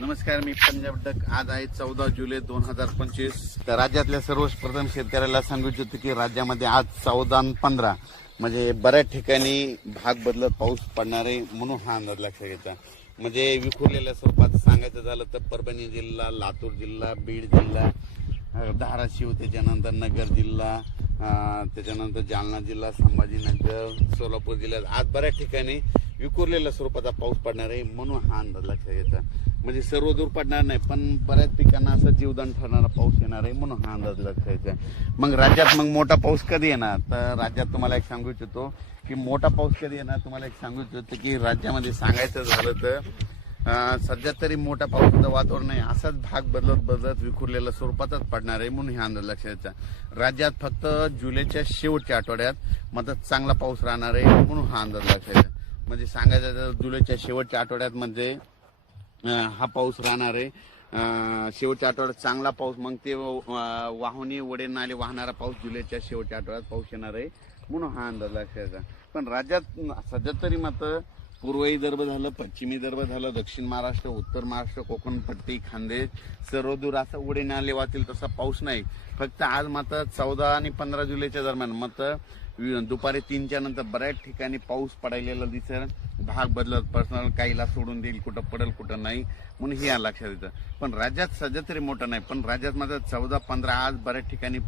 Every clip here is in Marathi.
नमस्कार मी पंजाब डक आज आहे चौदा जुलै दोन हजार पंचवीस तर राज्यातल्या सर्वप्रथम शेतकऱ्याला सांगू इच्छितो की राज्यामध्ये आज चौदा पंधरा म्हणजे बऱ्याच ठिकाणी भाग बदलत पाऊस पडणार आहे म्हणून हा अंदाज लक्षात घ्यायचा म्हणजे विखुरलेल्या स्वरूपात सांगायचं झालं तर परभणी जिल्हा लातूर जिल्हा बीड जिल्हा धाराशिव त्याच्यानंतर नगर जिल्हा त्याच्यानंतर जालना जिल्हा संभाजीनगर सोलापूर जिल्ह्यात आज बऱ्याच ठिकाणी विखुरलेल्या स्वरूपाचा पाऊस पडणार आहे म्हणून हा अंदाज लक्षात घ्यायचा म्हणजे सर्व दूर पडणार नाही पण बऱ्याच पिकांना असं जीवदान ठरणारा पाऊस येणार आहे म्हणून हा अंदाज लक्षायचा आहे मग राज्यात मग मोठा पाऊस कधी येणार तर राज्यात तुम्हाला एक सांगू इच्छितो की मोठा पाऊस कधी येणार तुम्हाला एक सांगू इच्छितो की राज्यामध्ये सांगायचं झालं तर सध्या तरी मोठा पावसाचं वातावरण आहे असाच भाग बदलत बदलत विखुरलेला स्वरूपातच पडणार आहे म्हणून हे अंदाज लक्षायचा राज्यात फक्त जुलैच्या शेवटच्या आठवड्यात मात्र चांगला पाऊस राहणार आहे म्हणून हा अंदाज लक्षायचा म्हणजे सांगायचं जुलैच्या शेवटच्या आठवड्यात म्हणजे हा पाऊस राहणार आहे शेवटच्या आठवड्यात चांगला पाऊस मग ते वाहून वडे नाले वाहणारा पाऊस जुलैच्या शेवटच्या आठवड्यात पाऊस येणार आहे म्हणून हा अंदाज लक्षाचा पण राज्यात सध्या तरी मात्र पूर्व विदर्भ झालं पश्चिम विदर्भ झालं दक्षिण महाराष्ट्र उत्तर महाराष्ट्र कोकण पट्टी खानदेश सर्व दूर असा उडे नाले वाहतील तसा पाऊस नाही फक्त आज मात्र चौदा आणि पंधरा जुलैच्या दरम्यान मात्र दुपारी तीनच्या नंतर बऱ्याच ठिकाणी पाऊस पडायलेला दिसेल भाग बदलत पर्सनल काहीला सोडून देईल कुठं पडेल कुठं नाही म्हणून हे लक्षात येतं पण राज्यात सध्या तरी मोठं नाही पण राज्यात माझं चौदा पंधरा आज बऱ्याच ठिकाणी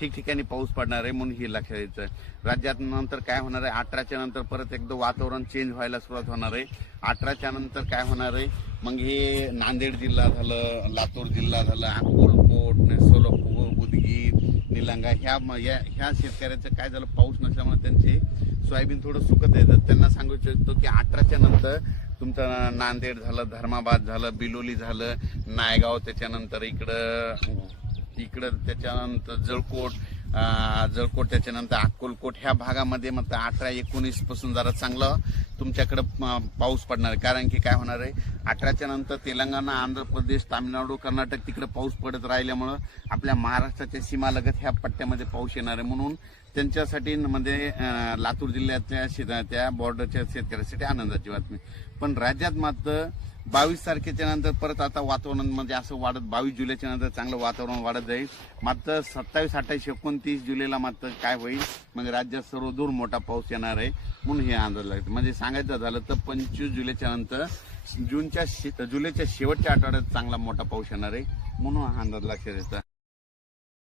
ठिकठिकाणी पाऊस पडणार आहे म्हणून हे लक्षात येतं राज्यात नंतर काय होणार आहे अठराच्या नंतर परत एकदम वातावरण चेंज व्हायला सुरुवात होणार आहे अठराच्या नंतर काय होणार आहे मग हे नांदेड जिल्हा झालं लातूर जिल्हा झाला अकोलकोट सोलापूर उदगीर निलंगा ह्या या ह्या शेतकऱ्याचं काय झालं पाऊस नसल्यामुळे त्यांची सोयाबीन थोडं सुकत आहे त्यांना सांगू इच्छितो की अठराच्या नंतर तुमचं नांदेड झालं धर्माबाद झालं बिलोली झालं नायगाव त्याच्यानंतर इकडं इकडं त्याच्यानंतर जळकोट जळकोट त्याच्यानंतर अक्कोलकोट ह्या भागामध्ये मात्र अठरा एकोणीस पासून जरा चांगलं तुमच्याकडं पाऊस पडणार आहे कारण की काय होणार आहे अठराच्या नंतर तेलंगणा आंध्र प्रदेश तामिळनाडू कर्नाटक तिकडे पाऊस पडत राहिल्यामुळं आपल्या महाराष्ट्राच्या सीमालगत ह्या पट्ट्यामध्ये पाऊस येणार आहे म्हणून त्यांच्यासाठी म्हणजे लातूर जिल्ह्यातल्या शेत त्या बॉर्डरच्या शेतकऱ्यासाठी आनंदाची बातमी पण राज्यात मात्र बावीस तारखेच्या नंतर परत आता वातावरण म्हणजे असं वाढत बावीस जुलैच्या नंतर चांगलं वातावरण वाढत जाईल मात्र सत्तावीस अठ्ठावीस एकोणतीस जुलैला मात्र काय होईल म्हणजे राज्यात सर्वदूर मोठा पाऊस येणार आहे म्हणून हे अंदाज लागतो म्हणजे सांगायचं झालं तर पंचवीस जुलैच्या नंतर जूनच्या जुलैच्या शेवटच्या आठवड्यात चांगला मोठा पाऊस येणार आहे म्हणून हा अंदाज लक्षात